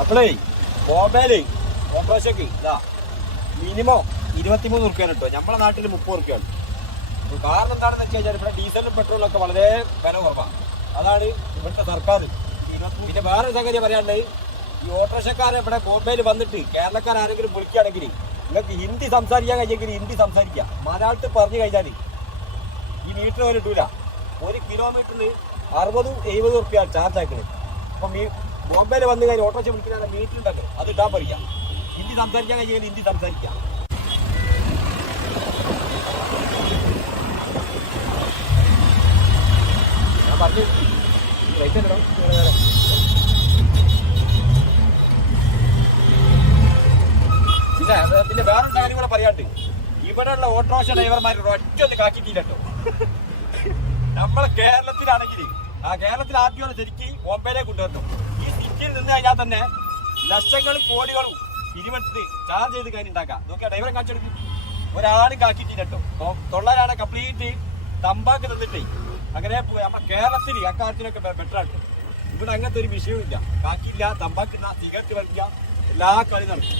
അപ്പോഴേ മൊബൈൽ ഓപ്പറേഷക്ക് ഇതാ മിനിമം ഇരുപത്തിമൂന്ന് റുപ്യാണ് കേട്ടോ നമ്മളെ നാട്ടിൽ മുപ്പത് റുപ്യാണ് കാരണം എന്താണെന്ന് വെച്ച് കഴിഞ്ഞാൽ ഇവിടെ ഡീസലും പെട്രോളും ഒക്കെ വളരെ വില കുറവാണ്. അതാണ് ഇവിടുത്തെ സർക്കാർ പിന്നെ വേറെ സംഗതി പറയാനുള്ളത് ഈ ഓട്ടോറിക്ഷക്കാരെ ഇവിടെ ബോംബെയിൽ വന്നിട്ട് കേരളക്കാർ ആരെങ്കിലും വിളിക്കുകയാണെങ്കിൽ നിങ്ങൾക്ക് ഹിന്ദി സംസാരിക്കാൻ കഴിയെങ്കിൽ ഹിന്ദി സംസാരിക്കാം മലയാളത്തിൽ പറഞ്ഞു കഴിഞ്ഞാൽ ഈ മീറ്റർ വരെ ഇട്ടൂല ഒരു കിലോമീറ്ററിൽ അറുപതും എഴുപതും റുപ്യ ചാർജ് ആക്കുന്നത് അപ്പം ബോംബെയിൽ വന്നു കഴിഞ്ഞാൽ ഓട്ടോറിക്ഷ വിളിക്കുന്ന മീറ്റർ ഉണ്ടല്ലോ അത് ഇടാൻ പറയാം ഹിന്ദി സംസാരിക്കാൻ കഴിഞ്ഞാൽ ഹിന്ദി സംസാരിക്കാം. ഞാൻ പറഞ്ഞു പൈസ പിന്നെ വേറൊരു കാര്യം കൂടെ പറയാണ്ട് ഇവിടെയുള്ള ഓട്ടോറിക്ഷ ഡ്രൈവർമാർ ഒറ്റ ഒന്ന് കാക്കിട്ടില്ലട്ടോ നമ്മളെ കേരളത്തിലാണെങ്കിൽ ആ കേരളത്തിൽ ആദ്യമാണ് ശരിക്കും ബോംബെയിലേക്ക് കൊണ്ടുവരണം. സിറ്റിയിൽ നിന്ന് കഴിഞ്ഞാൽ തന്നെ ലക്ഷങ്ങളും കോടികളും ഇരുപത്തി ചാർജ് ചെയ്ത് കാര്യം ഉണ്ടാക്കാം നോക്കിയാ ഡ്രൈവറെ കാണിച്ചെടുക്കും ഒരാളും കാക്കിട്ടില്ല കേട്ടോ തൊള്ളാരാണ് കംപ്ലീറ്റ് തമ്പാക്ക് തന്നിട്ട്. അങ്ങനെ പോയി. നമ്മുടെ കേരളത്തിൽ അക്കാര്യത്തിനൊക്കെ ബെറ്റർ ആട്ടോ ഇവിടെ അങ്ങനത്തെ ഒരു വിഷയവും ഇല്ല. കാക്കില്ല തമ്പാക്കില്ല സിഗരറ്റ് വലിക്കുക എല്ലാ കളി നടക്കും.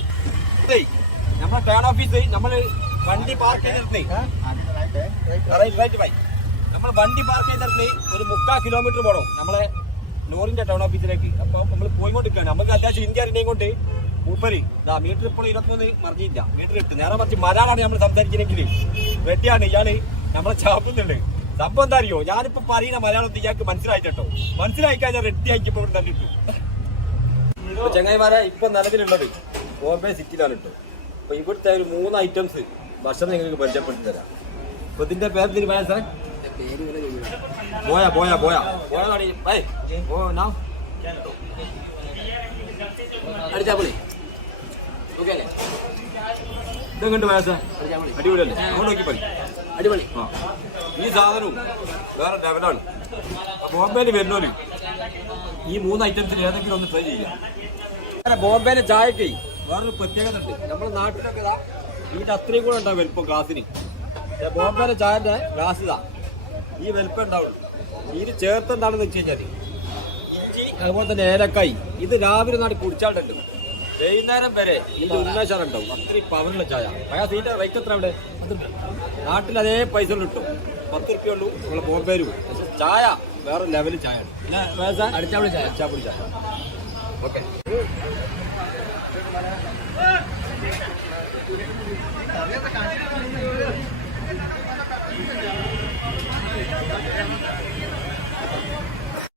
നമ്മുടെ ടേൺ ഓഫീസ് നമ്മൾ വണ്ടി പാർക്ക് ചെയ്തിരുന്നേ റൈറ്റ് റൈറ്റ് ബൈ നമ്മൾ വണ്ടി പാർക്ക് ചെയ്തിരുന്നേ ഒരു മുക്കാ കിലോമീറ്റർ പോകണം നമ്മളെ ലോറിന്റെ ടൗൺ ഓഫീസിലേക്ക്. അപ്പൊ നമ്മൾ പോയിക്കൊണ്ടിരിക്കുകയാണ്. നമുക്ക് അത്യാവശ്യം ഇന്ത്യ അറിഞ്ഞേം കൊണ്ട് മൂപ്പര് ഇതാ മീറ്റർ ഇപ്പോൾ ഇരുപത്തൊന്ന് മറിഞ്ഞില്ല. മീറ്റർ ഇട്ട്. നേരെ മറിച്ച് മലയാളാണ് നമ്മൾ സംസാരിക്കുന്നെങ്കിൽ വെട്ടിയാണ്. ഇയാൾ നമ്മളെ ചാപ്പുന്നുണ്ട് സംഭവം എന്താ അറിയോ? ഞാനിപ്പോ പറയുന്ന മലയാളത്തിൽ ഇയാൾക്ക് മനസ്സിലായിട്ടോ മനസ്സിലായി കഴിഞ്ഞാൽ റെഡി ആക്കി ഇപ്പോൾ തന്നെ ഇട്ടു ഇപ്പൊ ചങ്ങായിമാരെ ഇപ്പൊ നിലവിലുള്ളത് ബോംബെ സിറ്റിയിലാണ് കേട്ടോ. അപ്പൊ ഇവിടുത്തെ ഒരു മൂന്ന് ഐറ്റംസ് ഭക്ഷണം നിങ്ങൾക്ക് പരിചയപ്പെടുത്തി തരാം. അപ്പൊ ഇതിന്റെ പേര് തീരുമാനം സാർ പോയാ പോയാ പോയാ. പോയാ അടിച്ചാ പൊളി ഓക്കെ അല്ലേ ഇതെങ്ങോട്ട് പോയാ പൊളി അടിപൊളിയല്ലേ? അങ്ങോട്ട് നോക്കി പണി അടിപൊളി. ആ. ഈ സാധനവും വേറെ ലെവലാണ്. ബോംബെയിൽ വരുന്നോര് ഈ മൂന്ന് ഐറ്റംസിൽ ഏതെങ്കിലും ഒന്ന് ട്രൈ ചെയ്യാം ബോംബെയിലെ ചായക്ക് വേറൊരു പ്രത്യേകത ഉണ്ട്. നമ്മുടെ നാട്ടിലൊക്കെ ഇതാ ഇതിന്റെ അത്രയും കൂടെ ഉണ്ടാവും വലുപ്പം ഗ്ലാസ്സിന്. ബോംബെയിലെ ചായന്റെ ഗ്ലാസ് ഇതാ. ഈ വലുപ്പം ഉണ്ടാവും. ഇതിന് ചേർത്ത് എന്താണെന്ന് വെച്ച് കഴിഞ്ഞാൽ ഇഞ്ചി അതുപോലെ തന്നെ ഏലക്കായി. ഇത് രാവിലെ നാട് കുടിച്ചാണ്ട് വൈകുന്നേരം വരെ ഇത് ഉന്മേഷം ഉണ്ടാവും. അത്രയും പവറുള്ള ചായ. പഴയ സീറ്റ് റേറ്റ് എത്ര അവിടെ? നാട്ടിൽ അതേ പൈസ കിട്ടും. പത്ത് റുപ്യ ഉള്ളൂ. നമ്മളെ ബോംബേരും പക്ഷെ ചായ വേറെ ലെവലിൽ ചായ. അടിച്ചാപ്പൊളി ചായ. ഓക്കെ.